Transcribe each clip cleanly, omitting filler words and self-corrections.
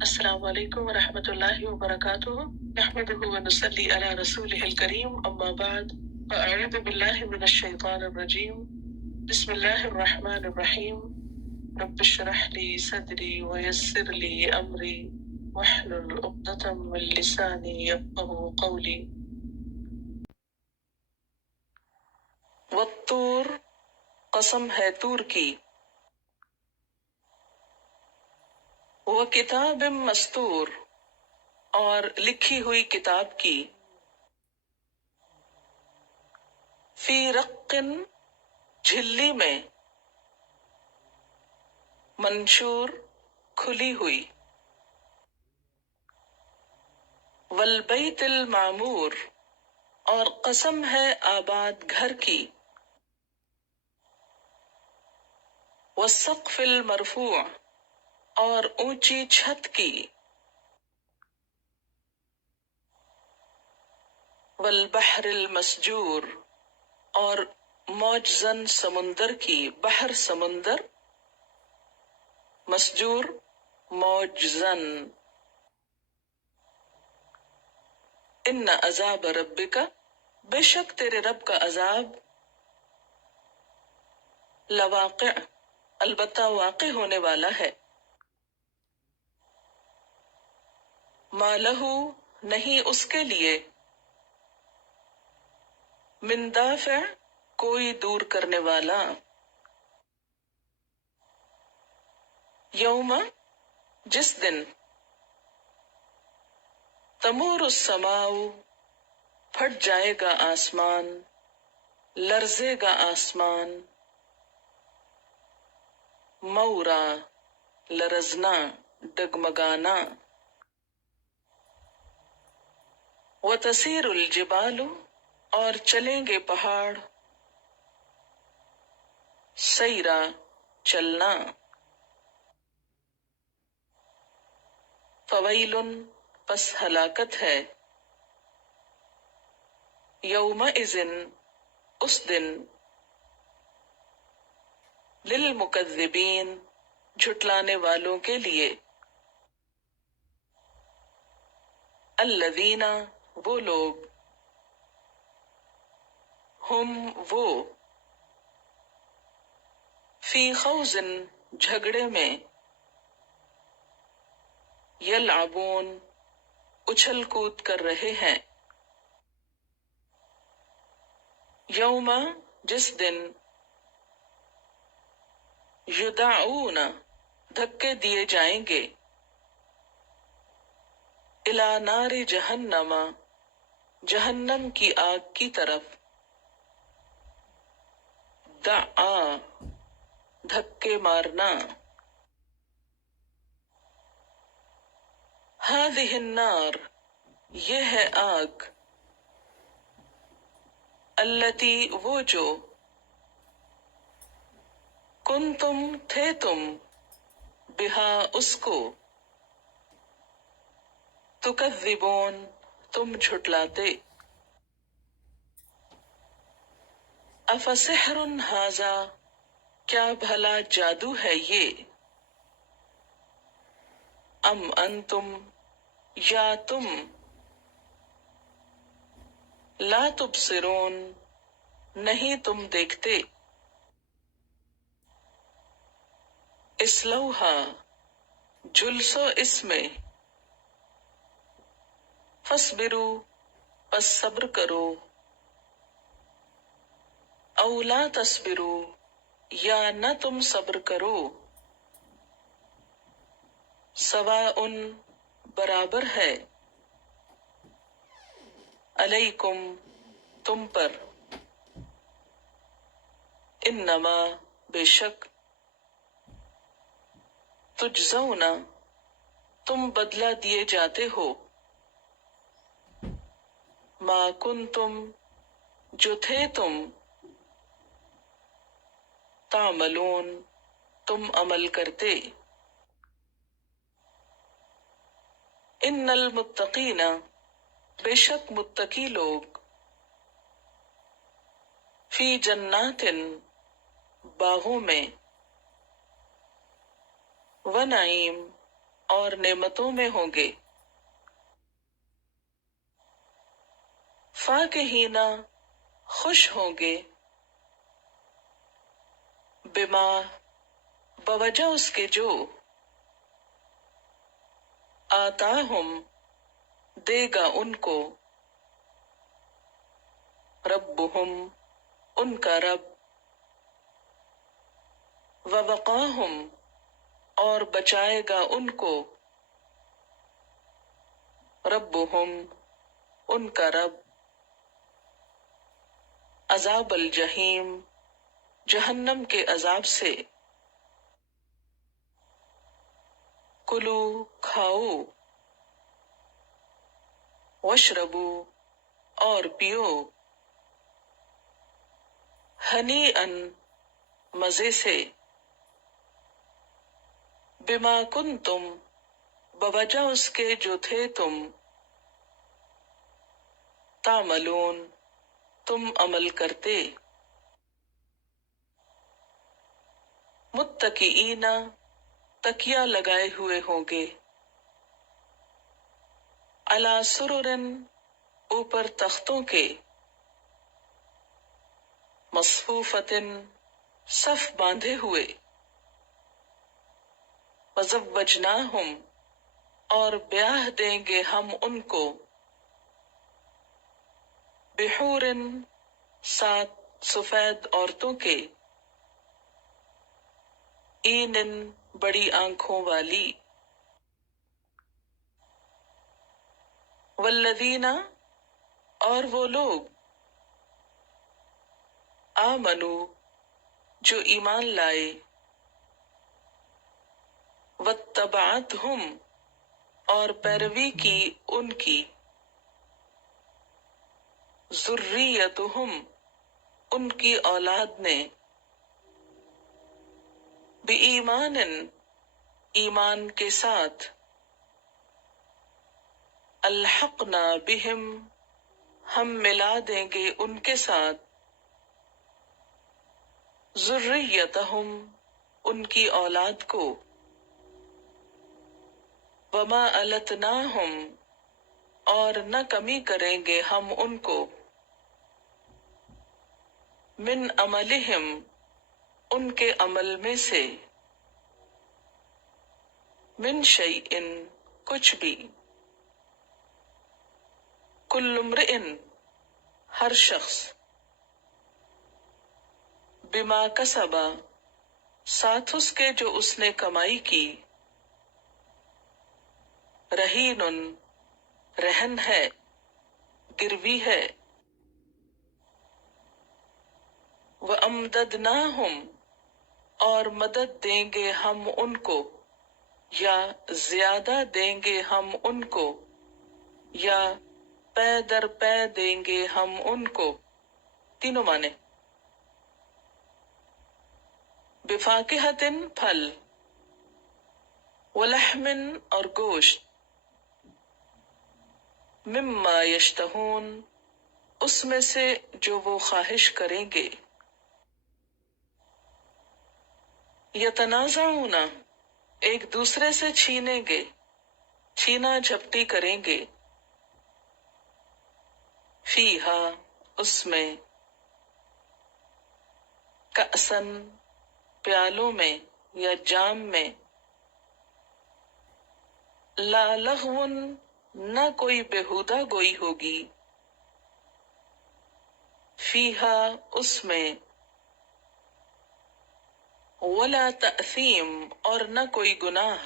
السلام علیکم ورحمۃ اللہ وبرکاتہ نحمده ونصلی علی رسوله الکریم اما بعد فاعوذ باللہ من الشیطان الرجیم بسم اللہ الرحمن الرحیم رب اشرح لي صدری ويسر لي امری واحلل عقدۃ من لسانی یفقهوا قولی والطور قسم ہے طور کی وہ کتاب مستور اور لکھی ہوئی کتاب کی فی رق جھلی میں منشور کھلی ہوئی والبیت المعمور اور قسم ہے آباد گھر کی والسقف المرفوع اور اونچی چھت کی والبحر المسجور اور موج زن سمندر کی بحر سمندر مسجور موج زن ان عذاب ربک بے شک تیرے رب کا عذاب لواقع البتہ واقع ہونے والا ہے ما لہو نہیں اس کے لیے من دافع کوئی دور کرنے والا یوم جس دن تمور السماء پھٹ جائے گا آسمان لرزے گا آسمان مورا لرزنا ڈگمگانا وتسیر الجبال اور چلیں گے پہاڑ سیرا چلنا فویل پس ہلاکت ہے یومئذ اس دن للمکذبین جھٹلانے والوں کے لیے الذین وہ لوگ ہم وہ فی خوض جھگڑے میں یلعبون اچھل کود کر رہے ہیں یوم جس دن یدعون دھکے دیے جائیں گے الی نار جہنم جہنم کی آگ کی طرف دعا دھکے مارنا ہذہ النار یہ ہے آگ التی وہ جو کنتم تھے تم بہا اس کو تکذبون تم جھٹلاتے افسحر ھذا کیا بھلا جادو ہے یہ ام انتم یا تم لا تبصرون نہیں تم دیکھتے اسلوہا جلسو اس میں فاصبرو پس صبر کرو او لا تصبرو یا نہ تم صبر کرو سواء برابر ہے علیکم تم پر انما بے شک تجزون تم بدلہ دیے جاتے ہو ما کنتم جو تھے تم تعملون تم عمل کرتے ان المتقین بے شک متقی لوگ فی جنات باغوں میں ونعیم اور نعمتوں میں ہوں گے. فاکہینا خوش ہوں گے. بما بوجہ اس کے جو آتاہم دے گا ان کو ربہم ان کا رب. ووقاہم اور بچائے گا ان کو ربہم ان کا رب. عذاب الجحیم جہنم کے عذاب سے. کلو کھاؤ. واشربو اور پیو. ہنی ان مزے سے. بما کنتم بوجہ اس کے جو تھے تم تعملون تم عمل کرتے. متکئین تکیہ لگائے ہوئے ہوں گے. علی سرر اوپر تختوں کے. مصفوفۃ صف باندھے ہوئے. وزوجناہم اور بیاہ دیں گے ہم ان کو بحور سات سفید عورتوں کے. عین بڑی آنکھوں والی. والذین اور وہ لوگ آمنو جو ایمان لائے. واتبعتہم اور پیروی کی ان کی. ذریتہم ان کی اولاد نے. بإیمان ایمان کے ساتھ. الحقنا بہم ہم ملا دیں گے ان کے ساتھ. ذریتہم ان کی اولاد کو. وما التناہم اور نہ کمی کریں گے ہم ان کو. من عملہم ان کے عمل میں سے. من شیء کچھ بھی. کل امرئ ہر شخص. بما کسب ساتھ اس کے جو اس نے کمائی کی. رہین رہن ہے گروی ہے. وَأَمْدَدْنَاهُمْ اور مدد دیں گے ہم ان کو یا زیادہ دیں گے ہم ان کو یا پے در پے دیں گے ہم ان کو. تینوں معنی. بفاکہۃ پھل. ولحم اور گوشت. مما یشتہون اس میں سے جو وہ خواہش کریں گے. یتنازعون ایک دوسرے سے چھینیں گے چھینا جھپٹی کریں گے. فیہا اس میں. کأسن پیالوں میں یا جام میں. لا لغون نہ کوئی بےہودہ گوئی ہوگی. فیہا اس میں. ولا تأثیم اور نہ کوئی گناہ.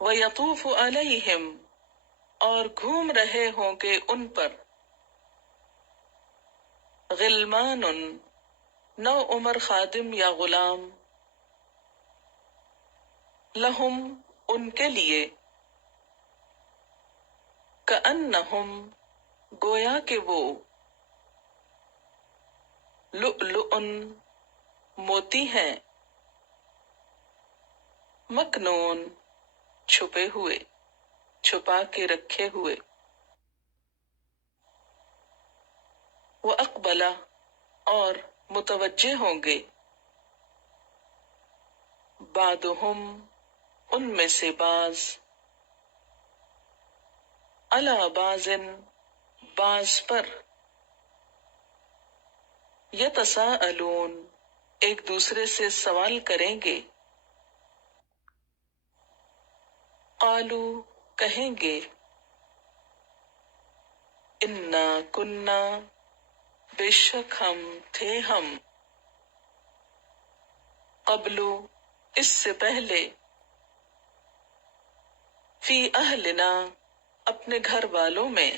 وَيَطُوفُ عَلَيْهِمْ اور گھوم رہے ہوں گے ان پر. غلمان نو عمر خادم یا غلام. لہم ان کے لیے. کأنہم گویا کہ وہ. لؤلؤ موتی ہیں. مکنون چھپے ہوئے چھپا کے رکھے ہوئے. وَأَقْبَلَ اور متوجہ ہوں گے. بعضهم ان میں سے بعض، علی بعض بعض پر، یتساءلون ایک دوسرے سے سوال کریں گے، قالو کہیں گے، انا کننا بے شک ہم تھے ہم، قبلو اس سے پہلے، فی اہلنا اپنے گھر والوں میں،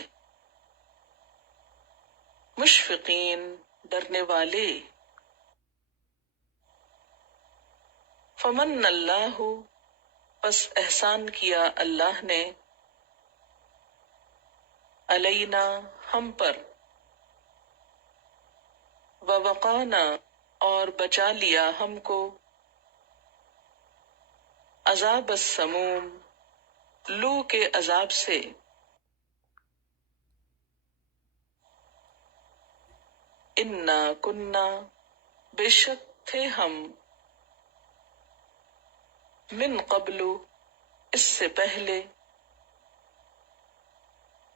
مشفقین ڈرنے والے، فمن اللہ پس احسان کیا اللہ نے، علینا ہم پر، ووقانا اور بچا لیا ہم کو، عذاب السموم لو کے عذاب سے، انا کننا بے شک تھے ہم، من قبل اس سے پہلے،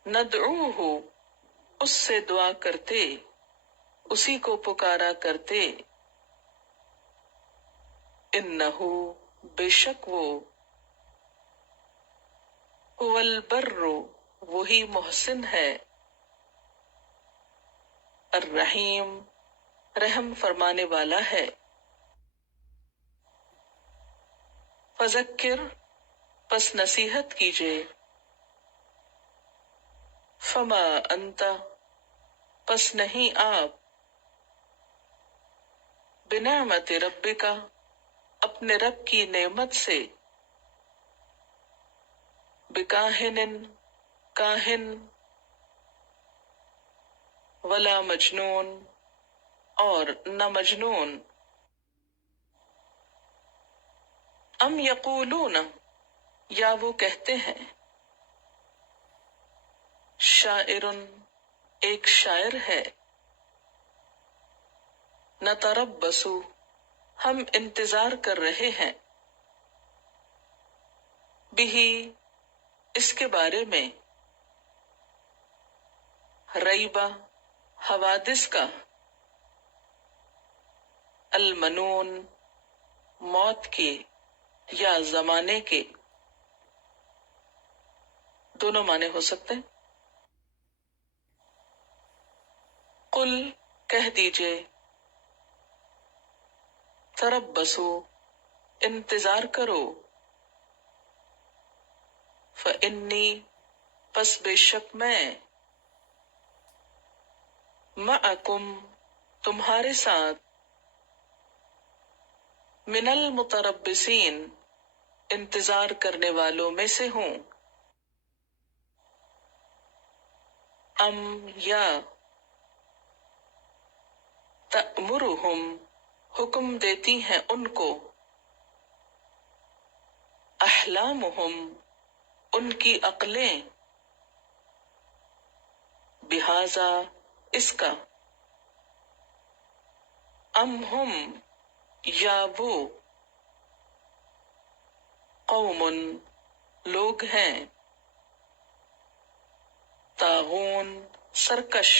ندعوہ اس سے دعا کرتے، اسی کو پکارا کرتے، انہو بے شک وہ، هو البر وہی محسن ہے، الرحیم رحم فرمانے والا ہے، فذکر پس نصیحت کیجے، فما انت پس نہیں آپ، بنعمت ربک اپنے رب کی نعمت سے، بکاہن کاہن، ولا مجنون اور نہ مجنون، ام یقولون یا وہ کہتے ہیں، شاعر ایک شاعر ہے، نتربص ہم انتظار کر رہے ہیں، بہ اس کے بارے میں، ریبہ حوادث کا، المنون موت کے یا زمانے کے، دونوں معنی ہو سکتے ہیں، قل کہہ دیجئے، تربصوا انتظار کرو، فإنی پس بے شک میں، معکم تمہارے ساتھ، من المتربصین انتظار کرنے والوں میں سے ہوں، ام یا تأمرہم حکم دیتی ہیں ان کو، احلامہم ان کی عقلیں، بہذا اس کا، ام ہم یا وہ، قوم لوگ ہیں، طاغون سرکش،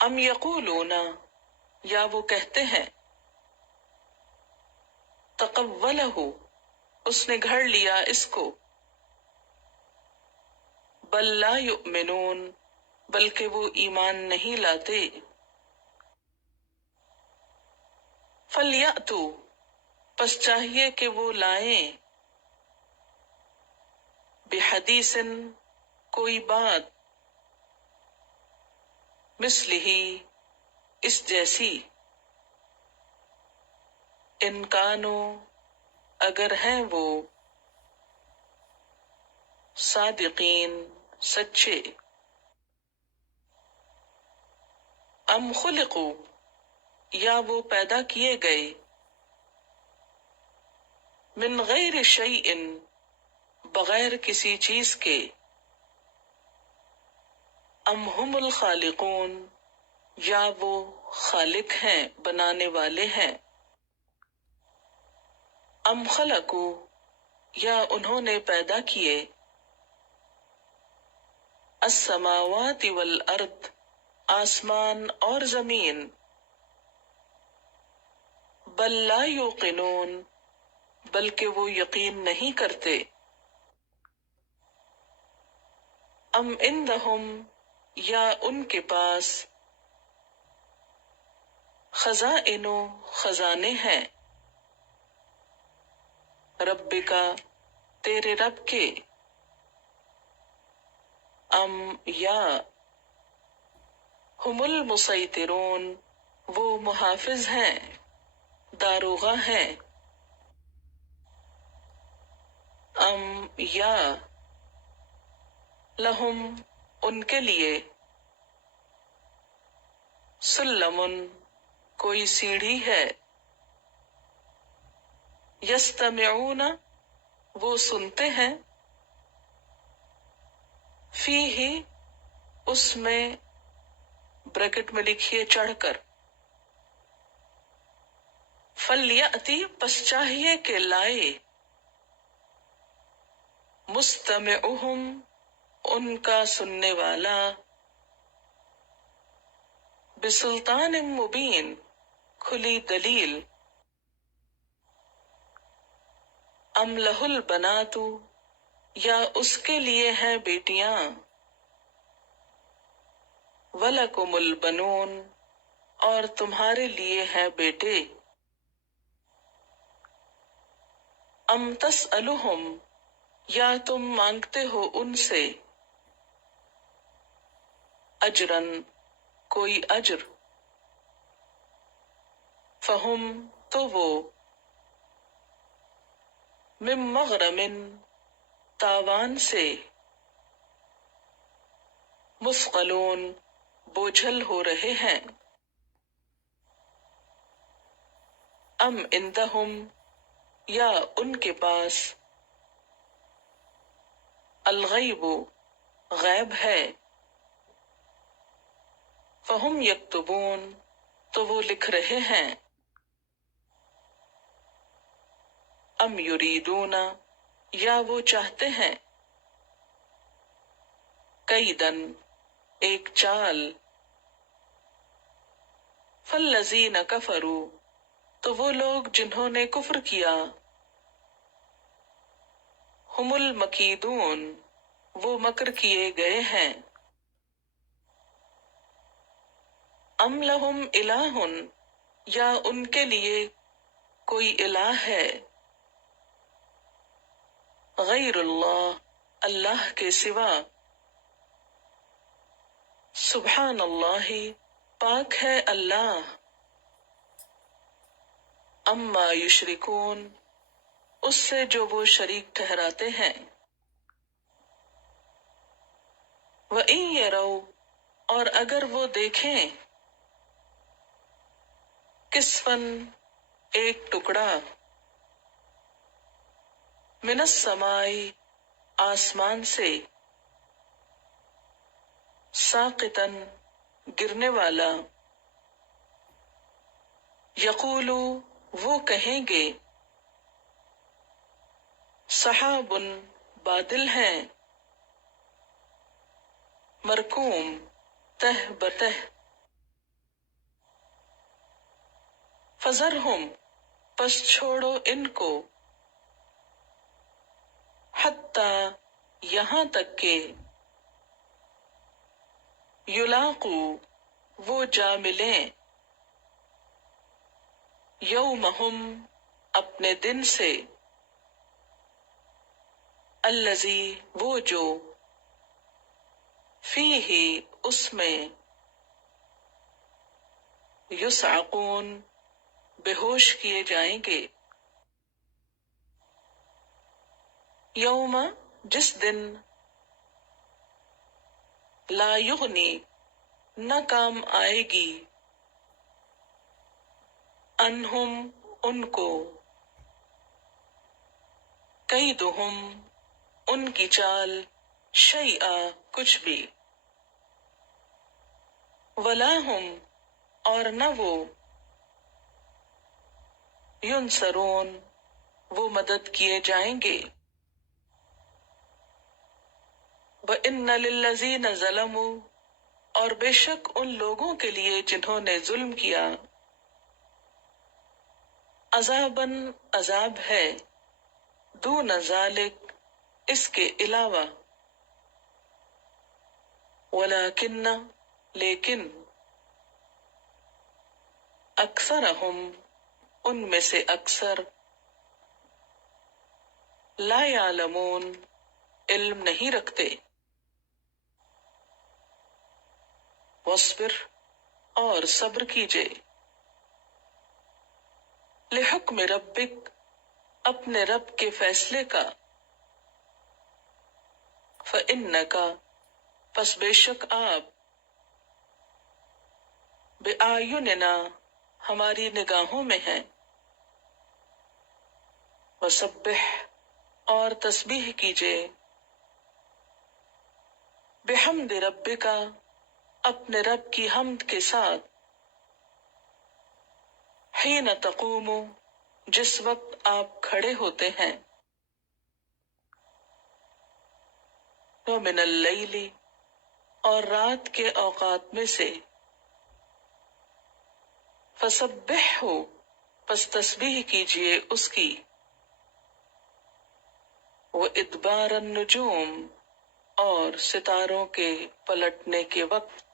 ام یقولون یا وہ کہتے ہیں، تقولہ اس نے گھڑ لیا اس کو، بل لا یؤمنون بلکہ وہ ایمان نہیں لاتے، فلیأتوا پس چاہیے کہ وہ لائیں، بحدیث کوئی بات، مثلہ اس جیسی، ان کانوا اگر ہیں وہ، صادقین سچے، ام خلقوا یا وہ پیدا کیے گئے، من غیر شیء بغیر کسی چیز کے، ام ہم الخالقون یا وہ خالق ہیں، بنانے والے ہیں، ام خلقو یا انہوں نے پیدا کیے، السماوات والارض آسمان اور زمین، بل لا یوقنون بلکہ وہ یقین نہیں کرتے، ام عندہم یا ان کے پاس، خزائن خزانے ہیں، ربکا تیرے رب کے، ام یا ہم المسیطرون وہ محافظ ہیں، داروغہ ہیں، ام یا لہم ان کے لیے، سلم کوئی سیڑھی ہے، یستمعون وہ سنتے ہیں، فیہ اس میں، بریکٹ میں لکھیے چڑھ کر، فلیأتی پس چاہیے کہ لائے، مستمعہم ان کا سننے والا، بسلطان مبین کھلی دلیل، ام لہ البنات یا اس کے لیے ہیں بیٹیاں، وَلَكُمُ الْبَنُونَ اور تمہارے لیے ہیں بیٹے، ام تسألہم یا تم مانگتے ہو ان سے، اجرن کوئی اجر، فہم تو وہ، من مغرم تاوان سے، مثقلون بوجھل ہو رہے ہیں، ام عندہم یا ان کے پاس، الغیب غیب ہے، فہم یکتبون تو وہ لکھ رہے ہیں، ام یریدون یا وہ چاہتے ہیں، کیدن ایک چال، فالذین کفروا تو وہ لوگ جنہوں نے کفر کیا، ہم المکیدون وہ مکر کیے گئے ہیں، ام لہم الہ یا ان کے لیے کوئی الہ ہے، غیر اللہ اللہ کے سوا، سبحان اللہ پاک ہے اللہ، اما یشرکون اس سے جو وہ شریک ٹھہراتے ہیں، وَإِن يَرَوْا اور اگر وہ دیکھیں، کسفن ایک ٹکڑا، من السماء آسمان سے، ساقطا گرنے والا، یقولو وہ کہیں گے، سحاب بادل ہیں، مرکوم تہ بتہ، فذرہم پس چھوڑو ان کو، حتی یہاں تک کہ، یلاقو وہ جا ملیں، یومہم اپنے دن سے، الذی وہ جو، فیہ اس میں، یصعقون بے ہوش کیے جائیں گے، یوم جس دن، لا یغنی نہ کام آئے گی، انہم ان کو، کیدہم ان کی چال، شیئا کچھ بھی، ولا ہم اور نہ وہ ینصرون وہ مدد کیے جائیں گے۔ وَإِنَّ لِلَّذِينَ ظَلَمُوا اور بے شک ان لوگوں کے لیے جنہوں نے ظلم کیا، عذاباً عذاب ہے، دون ذالک اس کے علاوہ، ولیکن لیکن اکثرہم ان میں سے اکثر لا یعلمون علم نہیں رکھتے۔ واصبر اور صبر کیجے، لحکم ربک اپنے رب کے فیصلے کا، فإنک پس بے شک آپ، بِأَعْيُنِنَا ہماری نگاہوں میں ہیں، وسبح اور تسبیح کیجے، بحمد ربک اپنے رب کی حمد کے ساتھ، حین تقوم جس وقت آپ کھڑے ہوتے ہیں، ومن اللیل اور رات کے اوقات میں سے، فسبحہ پس تسبیح کیجئے اس کی، وادبار النجوم اور ستاروں کے پلٹنے کے وقت،